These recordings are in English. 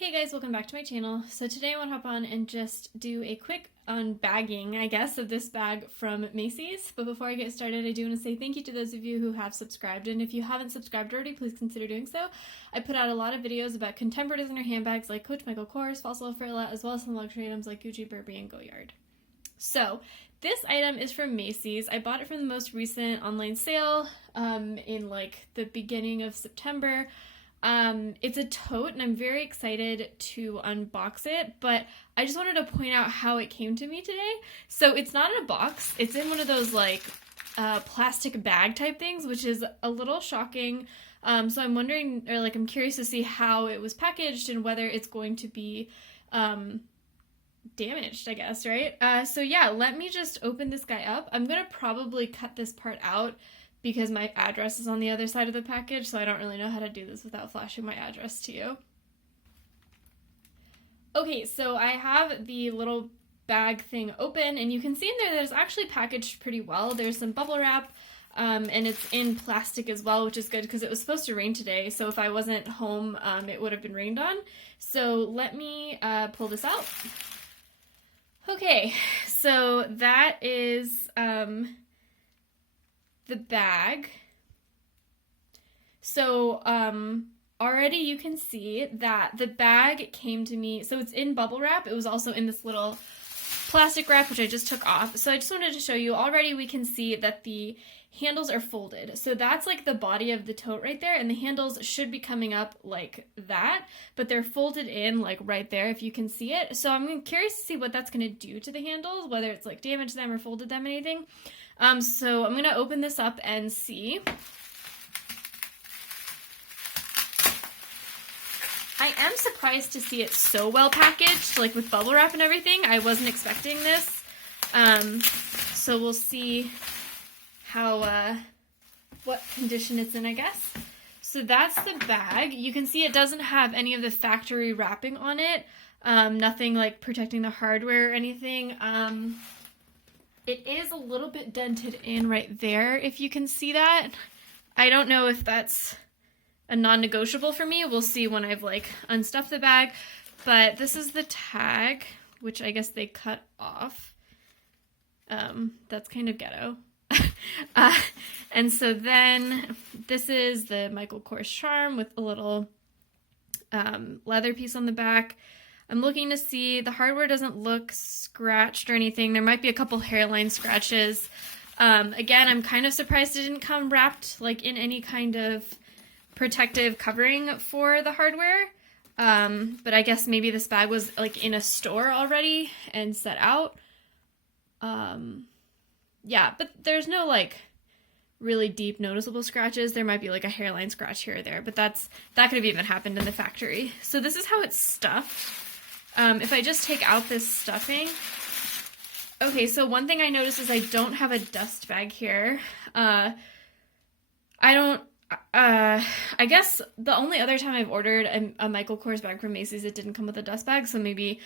Hey guys, welcome back to my channel. So today I want to hop on and just do a quick unbagging, I guess, of this bag from Macy's. But before I get started, I do want to say thank you to those of you who have subscribed. And if you haven't subscribed already, please consider doing so. I put out a lot of videos about contemporary designer handbags like Coach Michael Kors, Fossil Frilla, as well as some luxury items like Gucci, Burberry, and Goyard. So this item is from Macy's. I bought it from the most recent online sale in like the beginning of September. It's a tote and I'm very excited to unbox it, but I just wanted to point out how it came to me today. So it's not in a box, it's in one of those like plastic bag type things, which is a little shocking. So I'm wondering, or like I'm curious to see how it was packaged and whether it's going to be damaged, I guess, right? So yeah, let me just open this guy up. I'm gonna probably cut this part out because my address is on the other side of the package, so I don't really know how to do this without flashing my address to you. Okay, so I have the little bag thing open, and you can see in there that it's actually packaged pretty well. There's some bubble wrap, and it's in plastic as well, which is good because it was supposed to rain today, so if I wasn't home, it would have been rained on. So let me pull this out. Okay, so that is the bag. So already you can see that the bag came to me, so it's in bubble wrap. It was also in this little plastic wrap, which I just took off. So I just wanted to show you, already we can see that the handles are folded. So that's like the body of the tote right there, and the handles should be coming up like that, but they're folded in like right there if you can see it. So I'm curious to see what that's going to do to the handles, whether it's like damaged them or folded them, anything. So I'm going to open this up and see. I am surprised to see it so well packaged, like with bubble wrap and everything. I wasn't expecting this. So we'll see how, what condition it's in, I guess. So that's the bag. You can see it doesn't have any of the factory wrapping on it. Nothing like protecting the hardware or anything. It is a little bit dented in right there, if you can see that. I don't know if that's a non-negotiable for me. We'll see when I've like unstuffed the bag. But this is the tag, which I guess they cut off. That's kind of ghetto. And so then this is the Michael Kors charm with a little leather piece on the back. I'm looking to see, the hardware doesn't look scratched or anything. There might be a couple hairline scratches. Again, I'm kind of surprised it didn't come wrapped like in any kind of protective covering for the hardware. But I guess maybe this bag was like in a store already and set out. Yeah, but there's no like really deep noticeable scratches. There might be like a hairline scratch here or there, but that could have even happened in the factory. So this is how it's stuffed. If I just take out this stuffing, okay, so one thing I noticed is I don't have a dust bag here. I guess the only other time I've ordered a Michael Kors bag from Macy's, it didn't come with a dust bag, so maybe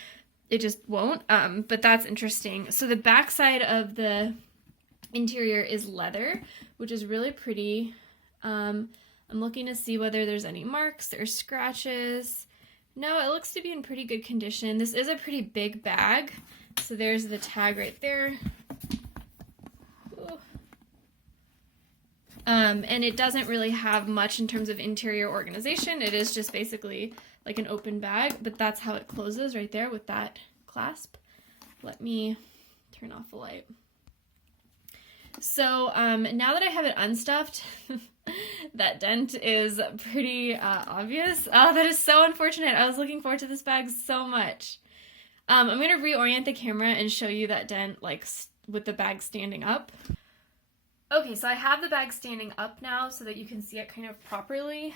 it just won't, but that's interesting. So the back side of the interior is leather, which is really pretty. I'm looking to see whether there's any marks or scratches. No, it looks to be in pretty good condition. This is a pretty big bag. So there's the tag right there. And it doesn't really have much in terms of interior organization. It is just basically like an open bag, but that's how it closes right there with that clasp. Let me turn off the light. So now that I have it unstuffed, that dent is pretty obvious. Oh, that is so unfortunate. I was looking forward to this bag so much. I'm going to reorient the camera and show you that dent like with the bag standing up. Okay, so I have the bag standing up now so that you can see it kind of properly.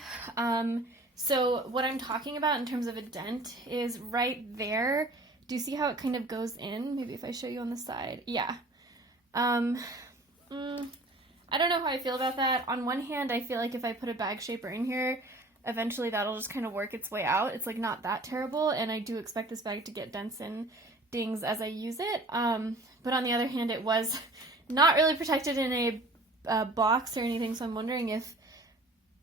So what I'm talking about in terms of a dent is right there. Do you see how it kind of goes in? Maybe if I show you on the side. Yeah. I don't know how I feel about that. On one hand, I feel like if I put a bag shaper in here, eventually that'll just kind of work its way out. It's like not that terrible, and I do expect this bag to get dents and dings as I use it. But on the other hand, it was not really protected in a box or anything, so I'm wondering if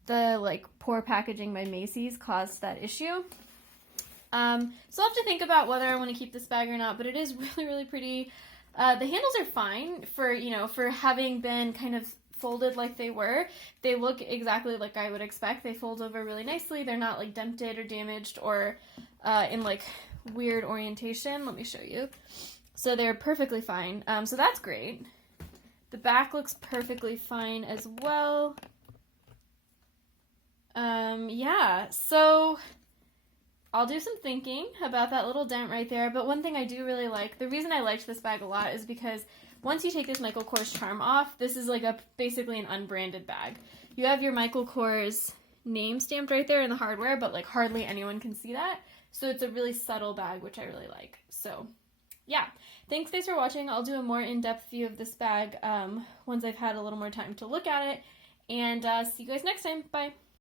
the like poor packaging by Macy's caused that issue. So I'll have to think about whether I want to keep this bag or not, but it is really, really pretty. The handles are fine for, you know, for having been kind of folded like they were. They look exactly like I would expect. They fold over really nicely. They're not like dented or damaged or in like weird orientation. Let me show you. So they're perfectly fine. So that's great. The back looks perfectly fine as well. Yeah, so I'll do some thinking about that little dent right there, but one thing I do really like, the reason I liked this bag a lot is because once you take this Michael Kors charm off, this is like basically an unbranded bag. You have your Michael Kors name stamped right there in the hardware, but like hardly anyone can see that. So it's a really subtle bag, which I really like. So yeah, thanks guys for watching. I'll do a more in-depth view of this bag once I've had a little more time to look at it. And see you guys next time. Bye.